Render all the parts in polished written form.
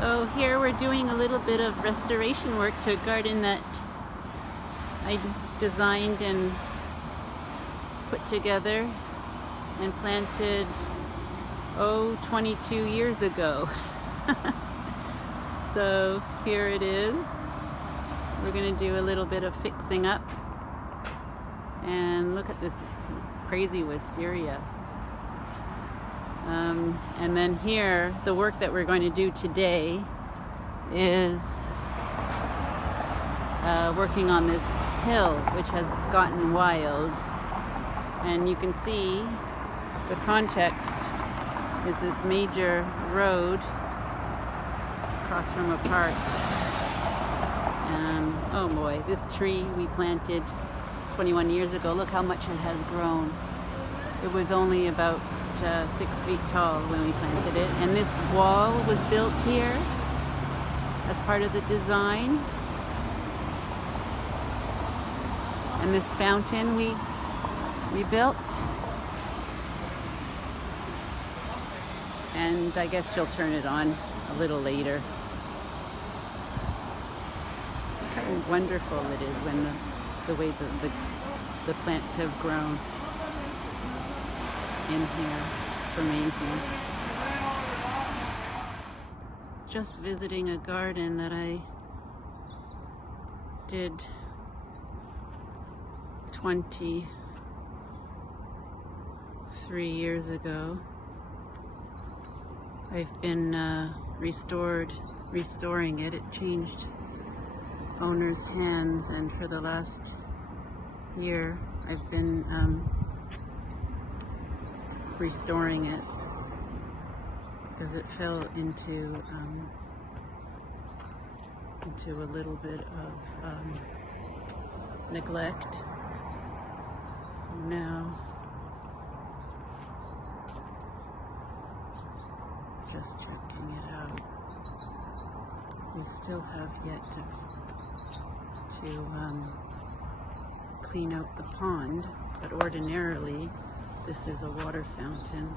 So here we're doing a little bit of restoration work to a garden that I designed and put together and planted, 22 years ago. So here it is. We're going to do a little bit of fixing up. And look at this crazy wisteria. And then here, the work that we're going to do today is working on this hill, which has gotten wild. And you can see the context is this major road across from a park. Oh boy, this tree we planted 21 years ago, look how much it has grown. It was only about 6 feet tall when we planted it, and this wall was built here as part of the design, and this fountain we built, and I guess she'll turn it on a little later. Look how wonderful it is when the way the plants have grown in here. It's amazing. Just visiting a garden that I did 23 years ago. I've been restoring it. It changed owner's hands, and for the last year I've been restoring it because it fell into a little bit of neglect. So now just checking it out. We still have yet to clean out the pond, but ordinarily this is a water fountain.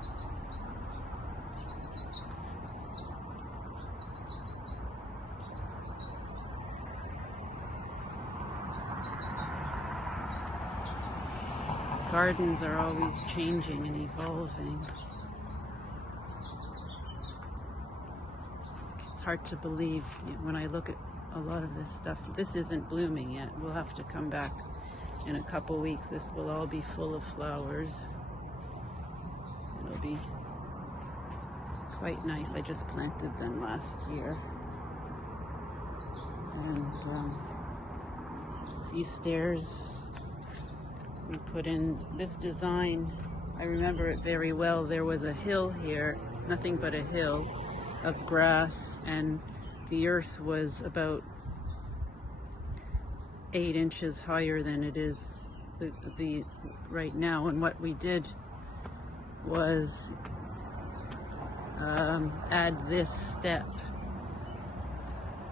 Gardens are always changing and evolving. It's hard to believe when I look at a lot of this stuff. This isn't blooming yet. We'll have to come back in a couple weeks. This will all be full of flowers. It'll be quite nice. I just planted them last year. And these stairs, we put in this design. I remember it very well. There was a hill here, nothing but a hill of grass, and the earth was about 8 inches higher than it is the right now. And what we did was add this step.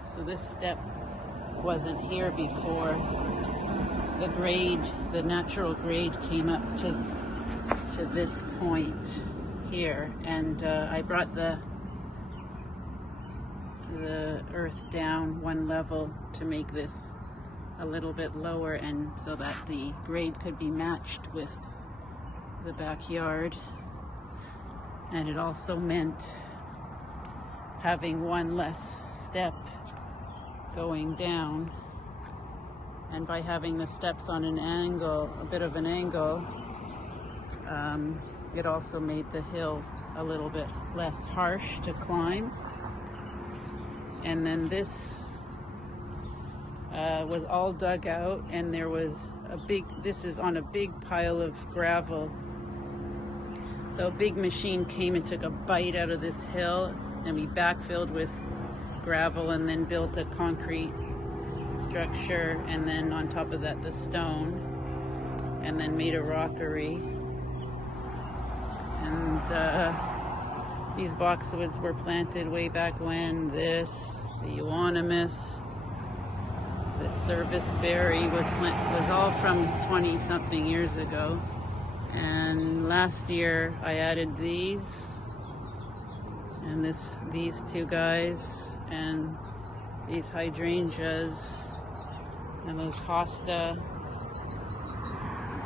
So this step wasn't here before. The grade, the natural grade, came up to this point here, and I brought the earth down one level to make this a little bit lower, and so that the grade could be matched with the backyard. And it also meant having one less step going down, and by having the steps on an angle, a bit of an angle, it also made the hill a little bit less harsh to climb. And then this was all dug out, and there was this is on a big pile of gravel. So a big machine came and took a bite out of this hill, and we backfilled with gravel and then built a concrete structure, and then on top of that the stone, and then made a rockery. And these boxwoods were planted way back when. The euonymus, this serviceberry was all from 20-something years ago. And last year I added these and these two guys, and these hydrangeas and those hosta.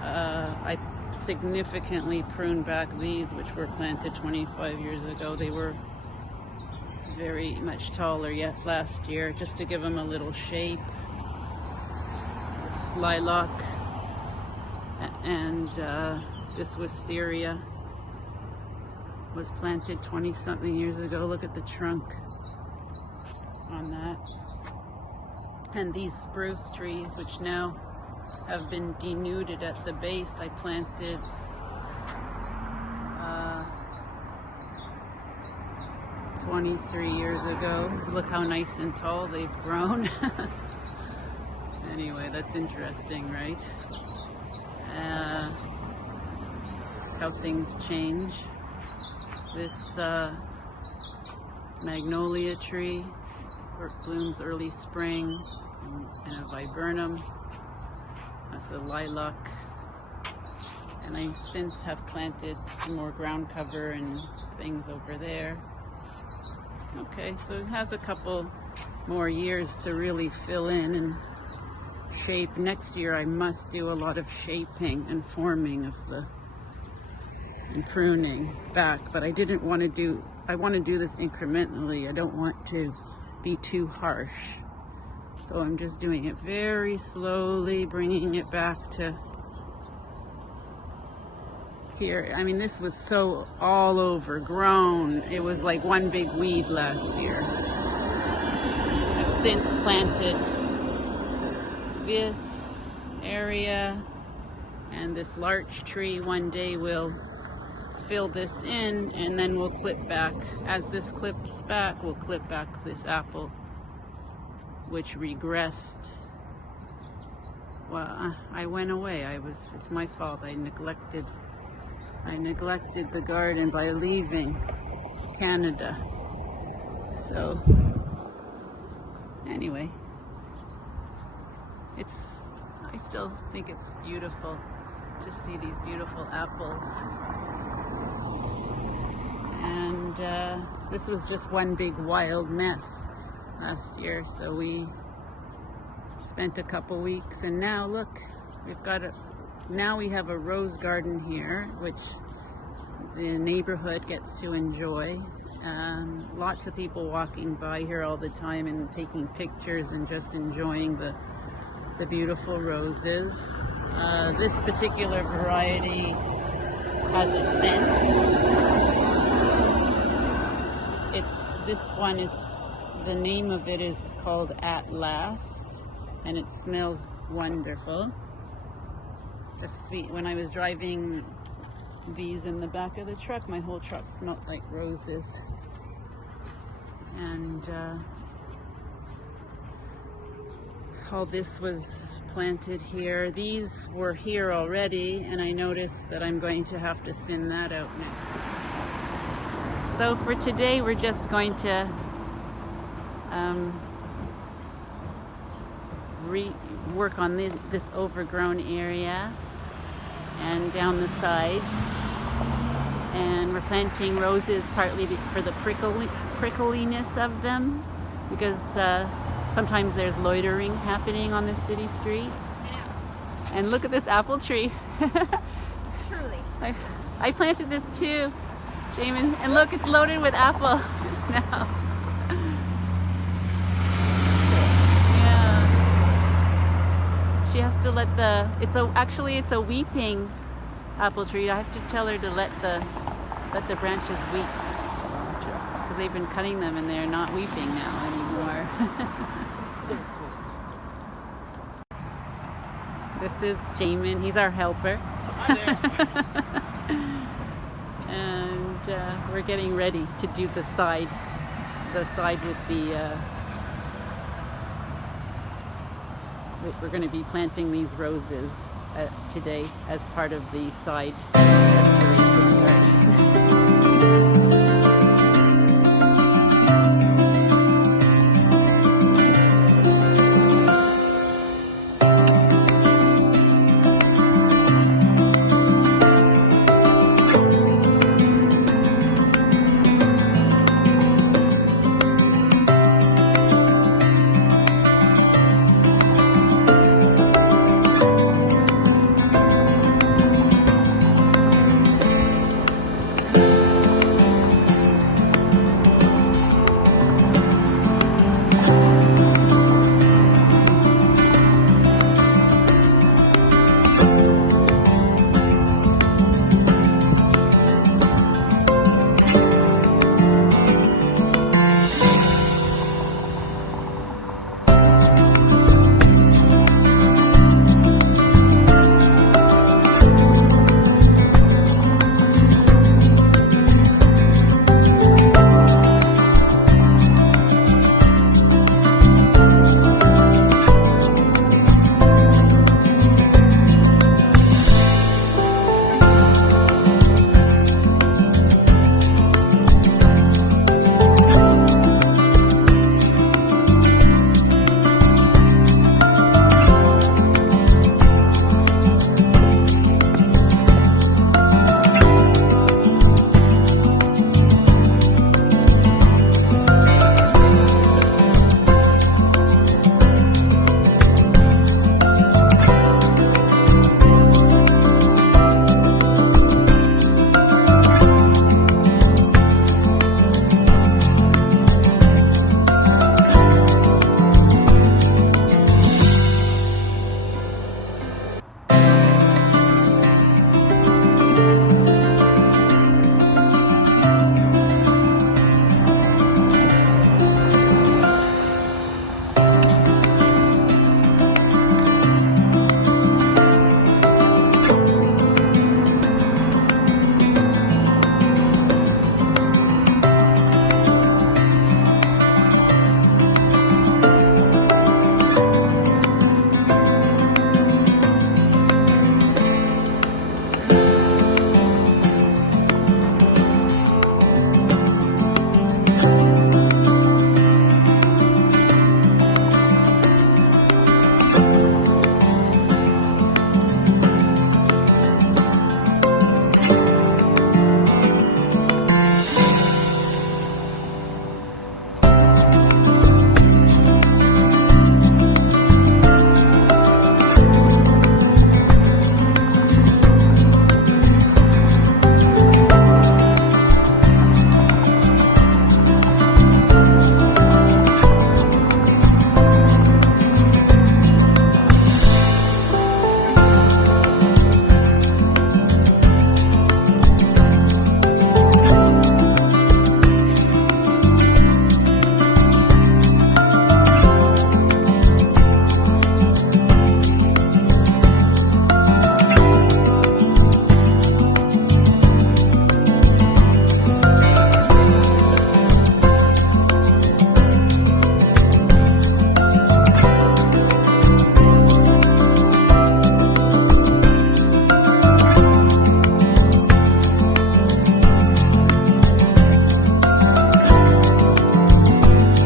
I significantly pruned back these, which were planted 25 years ago. They were very much taller yet last year, just to give them a little shape. This lilac and this wisteria was planted 20-something years ago. Look at the trunk on that. And these spruce trees, which now have been denuded at the base, I planted 23 years ago. Look how nice and tall they've grown. Anyway, that's interesting, right? How things change. This magnolia tree blooms early spring, and a viburnum. That's a lilac. And I since have planted some more ground cover and things over there. Okay, so it has a couple more years to really fill in and shape. Next year I must do a lot of shaping and forming of and pruning back, but I didn't want to do, I want to do this incrementally. I don't want to be too harsh. So I'm just doing it very slowly, bringing it back to here. I mean, this was so all overgrown. It was like one big weed last year. I've since planted this area and this larch tree. One day we'll fill this in, and then we'll clip back. As this clips back, we'll clip back this apple, which regressed. Well, I went away. It's my fault. I neglected the garden by leaving Canada. So anyway, I still think it's beautiful to see these beautiful apples. And this was just one big wild mess last year, so we spent a couple weeks, and now look, now we have a rose garden here, which the neighborhood gets to enjoy. Lots of people walking by here all the time and taking pictures and just enjoying the beautiful roses. This particular variety has a scent. The name of it is called At Last, and it smells wonderful. Just sweet. When I was driving these in the back of the truck, my whole truck smelled like roses. And all this was planted here. These were here already, and I noticed that I'm going to have to thin that out next week. So for today, we're just going to work on this overgrown area and down the side. And we're planting roses partly for the prickliness of them, because sometimes there's loitering happening on the city street. And look at this apple tree. Truly. I planted this too, Jamin, and look, it's loaded with apples now. She has to let actually it's a weeping apple tree. I have to tell her to let the branches weep, because they've been cutting them and they're not weeping now anymore. This is Jamin, he's our helper. Hi there. And we're getting ready to do the side with the we're going to be planting these roses today as part of the side restoration.